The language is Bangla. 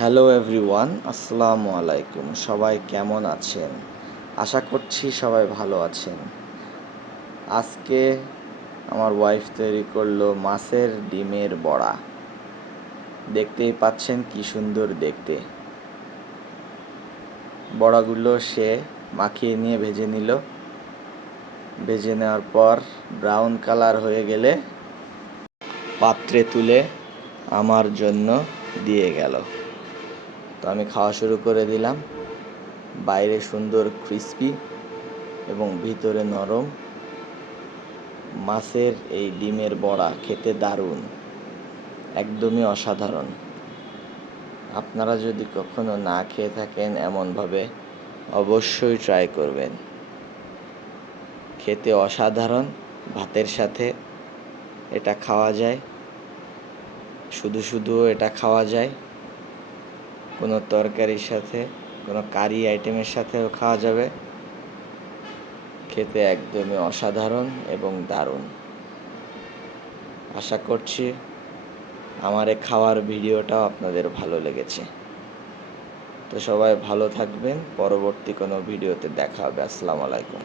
হ্যালো এভরিওয়ান, আসসালামু আলাইকুম। সবাই কেমন আছেন? আশা করছি সবাই ভালো আছেন। আজকে আমার ওয়াইফ তৈরি করলো মাছের ডিমের বড়া। দেখতেই পাচ্ছেন কি সুন্দর দেখতে। বড়াগুলো সে মাখিয়ে নিয়ে ভেজে নিল। ভেজে নেওয়ার পর ব্রাউন কালার হয়ে গেলে পাত্রে তুলে আমার জন্য দিয়ে গেল। তো আমি খাওয়া শুরু করে দিলাম। বাইরে সুন্দর ক্রিস্পি এবং ভিতরে নরম মাছের এই ডিমের বড়া খেতে দারুণ, একদমই অসাধারণ। আপনারা যদি কখনো না খেয়ে থাকেন এমনভাবে, অবশ্যই ট্রাই করবেন। খেতে অসাধারণ। ভাতের সাথে এটা খাওয়া যায়, শুধু শুধুও এটা খাওয়া যায়, কোনো তরকারির সাথে, কোনো কারি আইটেমের সাথেও খাওয়া যাবে। খেতে একদমই অসাধারণ এবং দারুণ। আশা করছি আমার এই খাওয়ার ভিডিওটাও আপনাদের ভালো লেগেছে। তো সবাই ভালো থাকবেন। পরবর্তী কোনো ভিডিওতে দেখা হবে। আসসালামু আলাইকুম।